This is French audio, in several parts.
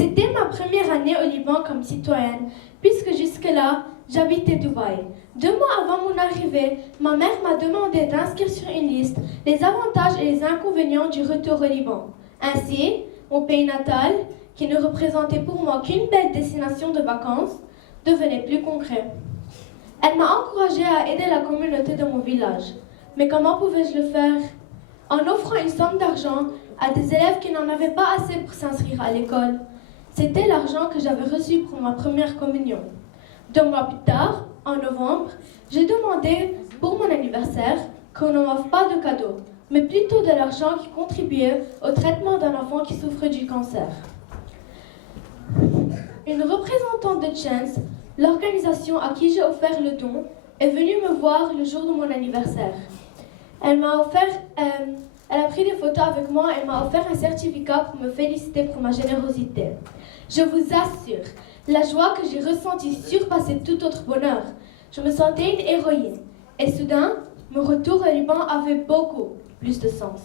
C'était ma première année au Liban comme citoyenne, puisque jusque-là, j'habitais Dubaï. 2 mois avant mon arrivée, ma mère m'a demandé d'inscrire sur une liste les avantages et les inconvénients du retour au Liban. Ainsi, mon pays natal, qui ne représentait pour moi qu'une belle destination de vacances, devenait plus concret. Elle m'a encouragée à aider la communauté de mon village. Mais comment pouvais-je le faire? En offrant une somme d'argent à des élèves qui n'en avaient pas assez pour s'inscrire à l'école. C'était l'argent que j'avais reçu pour ma première communion. 2 mois plus tard, en novembre, j'ai demandé pour mon anniversaire qu'on ne m'offre pas de cadeau, mais plutôt de l'argent qui contribuait au traitement d'un enfant qui souffre du cancer. Une représentante de Chance, l'organisation à qui j'ai offert le don, est venue me voir le jour de mon anniversaire. Elle a pris des photos avec moi et m'a offert un certificat pour me féliciter pour ma générosité. Je vous assure, la joie que j'ai ressentie surpassait tout autre bonheur. Je me sentais une héroïne. Et soudain, mon retour au Liban avait beaucoup plus de sens.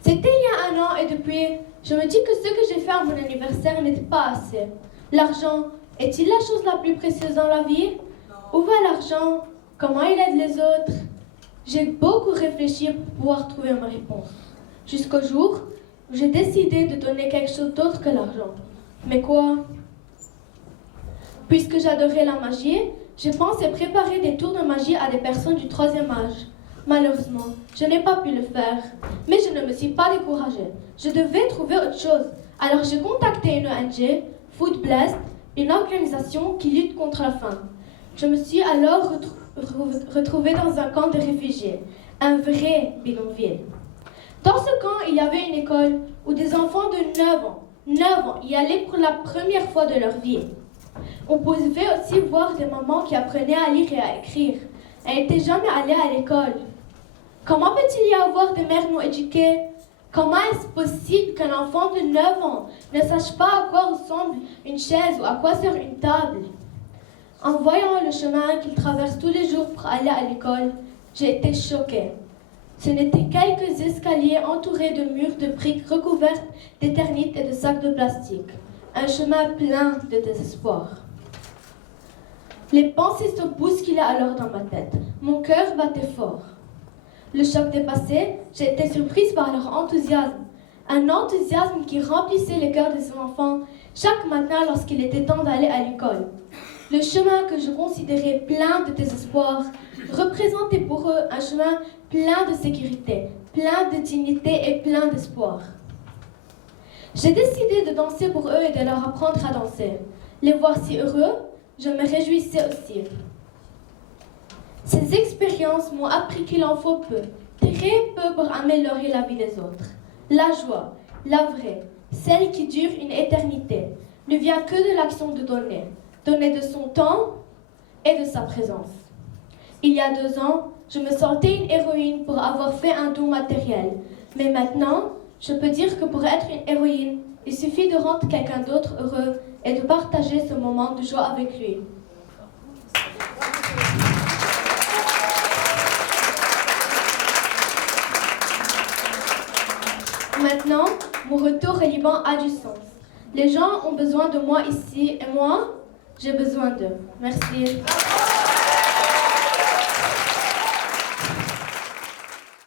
C'était il y a 1 an et depuis, je me dis que ce que j'ai fait à mon anniversaire n'était pas assez. L'argent, est-il la chose la plus précieuse dans la vie? Où va l'argent? Comment il aide les autres? J'ai beaucoup réfléchi pour pouvoir trouver ma réponse. Jusqu'au jour où j'ai décidé de donner quelque chose d'autre que l'argent. Mais quoi? Puisque j'adorais la magie, je pensais préparer des tours de magie à des personnes du 3e âge. Malheureusement, je n'ai pas pu le faire. Mais je ne me suis pas découragée. Je devais trouver autre chose. Alors j'ai contacté une ONG, Food Blessed, une organisation qui lutte contre la faim. Je me suis alors retrouvée dans un camp de réfugiés, un vrai bidonville. Dans ce camp, il y avait une école où des enfants de 9 ans y allaient pour la première fois de leur vie. On pouvait aussi voir des mamans qui apprenaient à lire et à écrire. Elles n'étaient jamais allées à l'école. Comment peut-il y avoir des mères non éduquées? Comment est-ce possible qu'un enfant de 9 ans ne sache pas à quoi ressemble une chaise ou à quoi sert une table? En voyant le chemin qu'ils traversent tous les jours pour aller à l'école, j'ai été choquée. Ce n'étaient quelques escaliers entourés de murs de briques recouvertes d'éternites et de sacs de plastique. Un chemin plein de désespoir. Les pensées se bousculaient alors dans ma tête. Mon cœur battait fort. Le choc dépassé, j'ai été surprise par leur enthousiasme. Un enthousiasme qui remplissait les cœurs de ces enfants chaque matin lorsqu'il était temps d'aller à l'école. Le chemin que je considérais plein de désespoir représentait pour eux un chemin plein de sécurité, plein de dignité et plein d'espoir. J'ai décidé de danser pour eux et de leur apprendre à danser. Les voir si heureux, je me réjouissais aussi. Ces expériences m'ont appris qu'il en faut peu, très peu pour améliorer la vie des autres. La joie, la vraie, celle qui dure une éternité, ne vient que de l'action de donner de son temps et de sa présence. Il y a 2 ans, je me sentais une héroïne pour avoir fait un don matériel. Mais maintenant, je peux dire que pour être une héroïne, il suffit de rendre quelqu'un d'autre heureux et de partager ce moment de joie avec lui. Maintenant, mon retour au Liban a du sens. Les gens ont besoin de moi ici et moi, j'ai besoin d'eux. Merci.